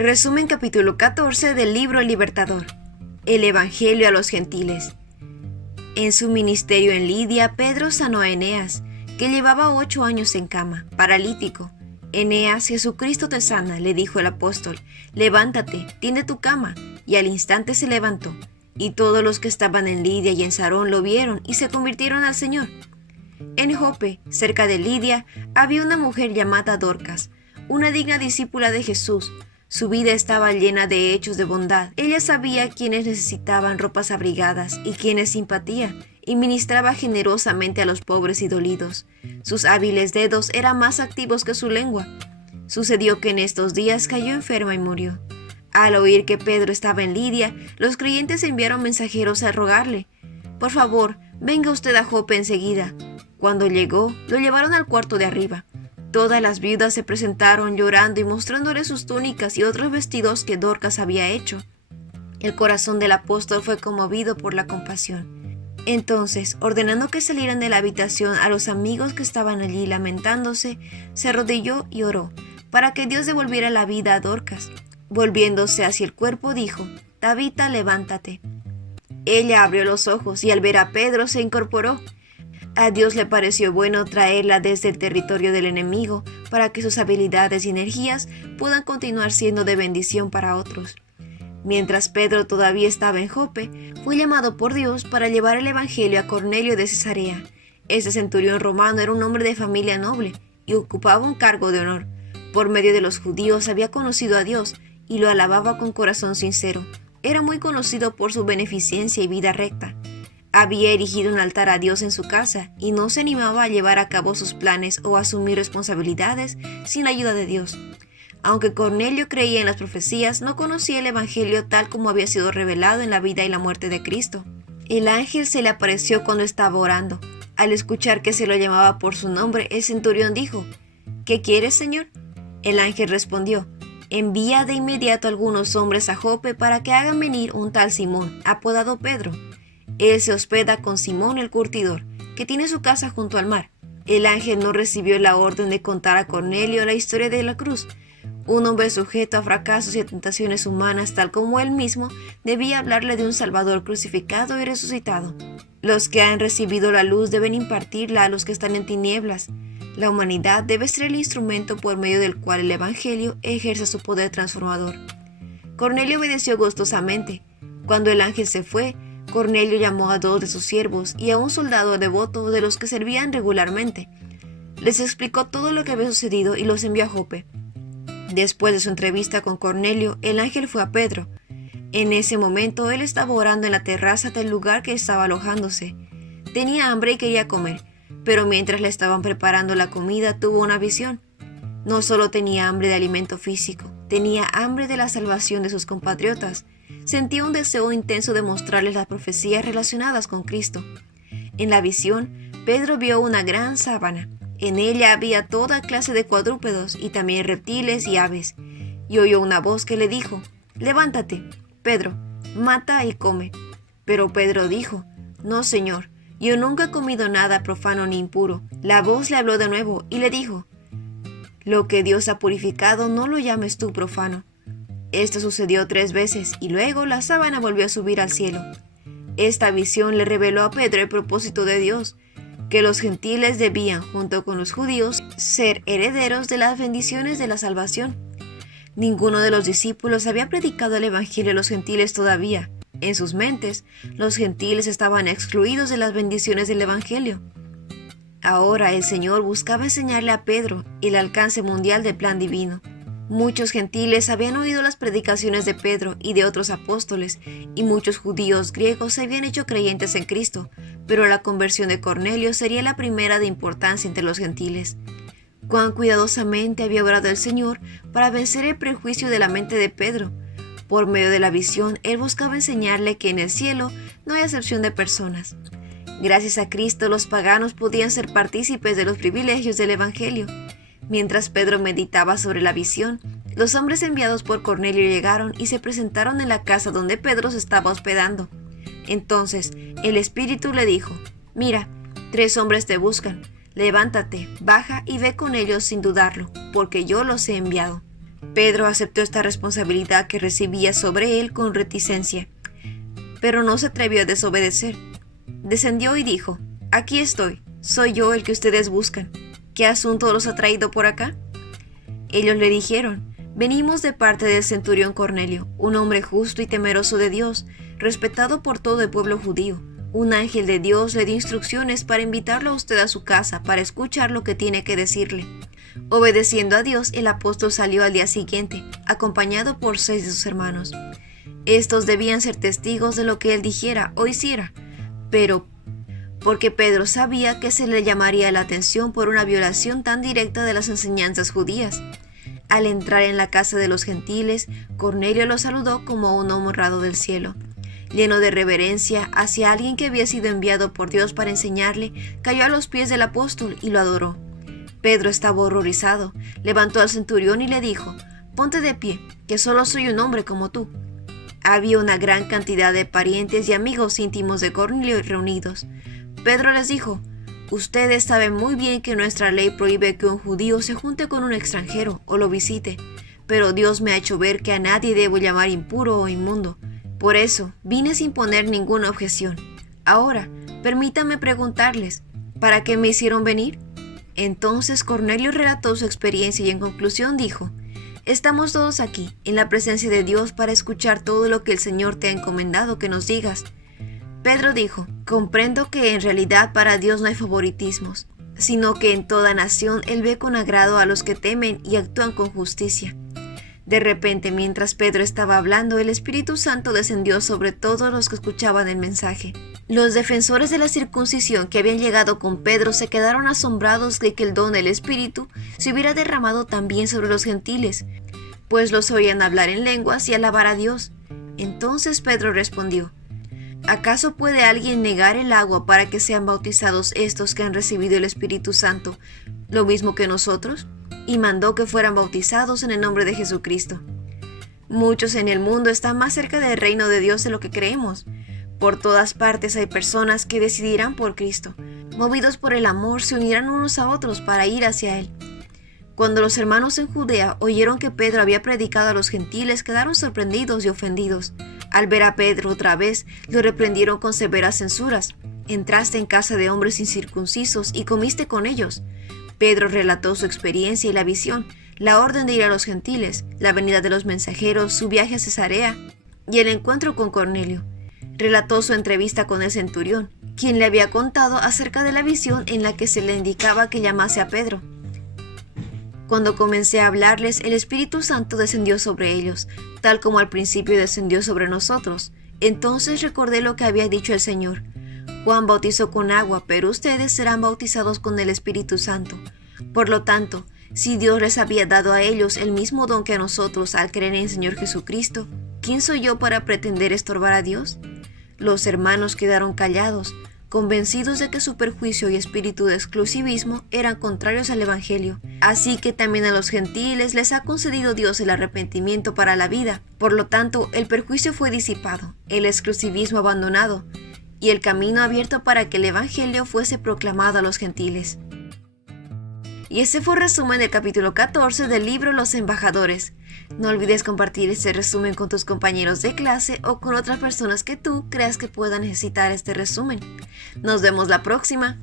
Resumen capítulo 14 del libro El Libertador. El Evangelio a los gentiles. En su ministerio en Lidia, Pedro sanó a Eneas, que llevaba 8 años en cama, paralítico. Eneas, Jesucristo te sana, le dijo el apóstol. Levántate, tiende tu cama. Y al instante se levantó. Y todos los que estaban en Lidia y en Sarón lo vieron y se convirtieron al Señor. En Jope, cerca de Lidia, había una mujer llamada Dorcas, una digna discípula de Jesús. Su vida estaba llena de hechos de bondad. Ella sabía quiénes necesitaban ropas abrigadas y quiénes simpatía, y ministraba generosamente a los pobres y dolidos. Sus hábiles dedos eran más activos que su lengua. Sucedió que en estos días cayó enferma y murió. Al oír que Pedro estaba en Lidia, los creyentes enviaron mensajeros a rogarle: «Por favor, venga usted a Jope enseguida». Cuando llegó, lo llevaron al cuarto de arriba. Todas las viudas se presentaron llorando y mostrándole sus túnicas y otros vestidos que Dorcas había hecho. El corazón del apóstol fue conmovido por la compasión. Entonces, ordenando que salieran de la habitación a los amigos que estaban allí lamentándose, se arrodilló y oró, para que Dios devolviera la vida a Dorcas. Volviéndose hacia el cuerpo, dijo: «Tabita, levántate». Ella abrió los ojos y al ver a Pedro se incorporó. A Dios le pareció bueno traerla desde el territorio del enemigo para que sus habilidades y energías puedan continuar siendo de bendición para otros. Mientras Pedro todavía estaba en Jope, fue llamado por Dios para llevar el evangelio a Cornelio de Cesarea. Este centurión romano era un hombre de familia noble y ocupaba un cargo de honor. Por medio de los judíos había conocido a Dios y lo alababa con corazón sincero. Era muy conocido por su beneficencia y vida recta. Había erigido un altar a Dios en su casa y no se animaba a llevar a cabo sus planes o a asumir responsabilidades sin la ayuda de Dios. Aunque Cornelio creía en las profecías, no conocía el evangelio tal como había sido revelado en la vida y la muerte de Cristo. El ángel se le apareció cuando estaba orando. Al escuchar que se lo llamaba por su nombre, el centurión dijo: «¿Qué quieres, Señor?». El ángel respondió: «Envía de inmediato algunos hombres a Jope para que hagan venir un tal Simón, apodado Pedro. Él se hospeda con Simón el curtidor, que tiene su casa junto al mar». El ángel no recibió la orden de contar a Cornelio la historia de la cruz. Un hombre sujeto a fracasos y a tentaciones humanas, tal como él mismo, debía hablarle de un Salvador crucificado y resucitado. Los que han recibido la luz deben impartirla a los que están en tinieblas. La humanidad debe ser el instrumento por medio del cual el evangelio ejerce su poder transformador. Cornelio obedeció gustosamente. Cuando el ángel se fue, Cornelio llamó a 2 de sus siervos y a un soldado devoto de los que servían regularmente. Les explicó todo lo que había sucedido y los envió a Jope. Después de su entrevista con Cornelio, el ángel fue a Pedro. En ese momento él estaba orando en la terraza del lugar que estaba alojándose. Tenía hambre y quería comer, pero mientras le estaban preparando la comida tuvo una visión. No solo tenía hambre de alimento físico, tenía hambre de la salvación de sus compatriotas. Sentía un deseo intenso de mostrarles las profecías relacionadas con Cristo. En la visión, Pedro vio una gran sábana. En ella había toda clase de cuadrúpedos y también reptiles y aves. Y oyó una voz que le dijo: «Levántate, Pedro, mata y come». Pero Pedro dijo: «No, Señor, yo nunca he comido nada profano ni impuro». La voz le habló de nuevo y le dijo: «Lo que Dios ha purificado no lo llames tú profano». Esto sucedió 3 veces y luego la sábana volvió a subir al cielo. Esta visión le reveló a Pedro el propósito de Dios, que los gentiles debían, junto con los judíos, ser herederos de las bendiciones de la salvación. Ninguno de los discípulos había predicado el evangelio a los gentiles todavía. En sus mentes, los gentiles estaban excluidos de las bendiciones del evangelio. Ahora el Señor buscaba enseñarle a Pedro el alcance mundial del plan divino. Muchos gentiles habían oído las predicaciones de Pedro y de otros apóstoles, y muchos judíos griegos se habían hecho creyentes en Cristo, pero la conversión de Cornelio sería la primera de importancia entre los gentiles. Cuán cuidadosamente había obrado el Señor para vencer el prejuicio de la mente de Pedro. Por medio de la visión, él buscaba enseñarle que en el cielo no hay acepción de personas. Gracias a Cristo, los paganos podían ser partícipes de los privilegios del evangelio. Mientras Pedro meditaba sobre la visión, los hombres enviados por Cornelio llegaron y se presentaron en la casa donde Pedro se estaba hospedando. Entonces el Espíritu le dijo: «Mira, 3 hombres te buscan. Levántate, baja y ve con ellos sin dudarlo, porque yo los he enviado». Pedro aceptó esta responsabilidad que recibía sobre él con reticencia, pero no se atrevió a desobedecer. Descendió y dijo: «Aquí estoy, soy yo el que ustedes buscan. ¿Qué asunto los ha traído por acá?». Ellos le dijeron: «Venimos de parte del centurión Cornelio, un hombre justo y temeroso de Dios, respetado por todo el pueblo judío. Un ángel de Dios le dio instrucciones para invitarlo a usted a su casa para escuchar lo que tiene que decirle». Obedeciendo a Dios, el apóstol salió al día siguiente, acompañado por 6 de sus hermanos. Estos debían ser testigos de lo que él dijera o hiciera, pero porque Pedro sabía que se le llamaría la atención por una violación tan directa de las enseñanzas judías. Al entrar en la casa de los gentiles, Cornelio lo saludó como un honrado del cielo. Lleno de reverencia hacia alguien que había sido enviado por Dios para enseñarle, cayó a los pies del apóstol y lo adoró. Pedro estaba horrorizado, levantó al centurión y le dijo: «Ponte de pie, que solo soy un hombre como tú». Había una gran cantidad de parientes y amigos íntimos de Cornelio reunidos. Pedro les dijo: «Ustedes saben muy bien que nuestra ley prohíbe que un judío se junte con un extranjero o lo visite, pero Dios me ha hecho ver que a nadie debo llamar impuro o inmundo. Por eso vine sin poner ninguna objeción. Ahora, permítanme preguntarles, ¿para qué me hicieron venir?». Entonces Cornelio relató su experiencia y en conclusión dijo: «Estamos todos aquí, en la presencia de Dios, para escuchar todo lo que el Señor te ha encomendado que nos digas». Pedro dijo: «Comprendo que en realidad para Dios no hay favoritismos, sino que en toda nación Él ve con agrado a los que temen y actúan con justicia». De repente, mientras Pedro estaba hablando, el Espíritu Santo descendió sobre todos los que escuchaban el mensaje. Los defensores de la circuncisión que habían llegado con Pedro se quedaron asombrados de que el don del Espíritu se hubiera derramado también sobre los gentiles, pues los oían hablar en lenguas y alabar a Dios. Entonces Pedro respondió: «¿Acaso puede alguien negar el agua para que sean bautizados estos que han recibido el Espíritu Santo, lo mismo que nosotros?». Y mandó que fueran bautizados en el nombre de Jesucristo. Muchos en el mundo están más cerca del reino de Dios de lo que creemos. Por todas partes hay personas que decidirán por Cristo. Movidos por el amor, se unirán unos a otros para ir hacia Él. Cuando los hermanos en Judea oyeron que Pedro había predicado a los gentiles, quedaron sorprendidos y ofendidos. Al ver a Pedro otra vez, lo reprendieron con severas censuras. «Entraste en casa de hombres incircuncisos y comiste con ellos». Pedro relató su experiencia y la visión, la orden de ir a los gentiles, la venida de los mensajeros, su viaje a Cesarea y el encuentro con Cornelio. Relató su entrevista con el centurión, quien le había contado acerca de la visión en la que se le indicaba que llamase a Pedro. Cuando comencé a hablarles, el Espíritu Santo descendió sobre ellos, tal como al principio descendió sobre nosotros. Entonces recordé lo que había dicho el Señor: «Juan bautizó con agua, pero ustedes serán bautizados con el Espíritu Santo». Por lo tanto, si Dios les había dado a ellos el mismo don que a nosotros al creer en el Señor Jesucristo, ¿quién soy yo para pretender estorbar a Dios? Los hermanos quedaron callados, convencidos de que su perjuicio y espíritu de exclusivismo eran contrarios al Evangelio. Así que también a los gentiles les ha concedido Dios el arrepentimiento para la vida. Por lo tanto, el perjuicio fue disipado, el exclusivismo abandonado, y el camino abierto para que el Evangelio fuese proclamado a los gentiles. Y ese fue el resumen del capítulo 14 del libro Los Embajadores. No olvides compartir este resumen con tus compañeros de clase o con otras personas que tú creas que puedan necesitar este resumen. Nos vemos la próxima.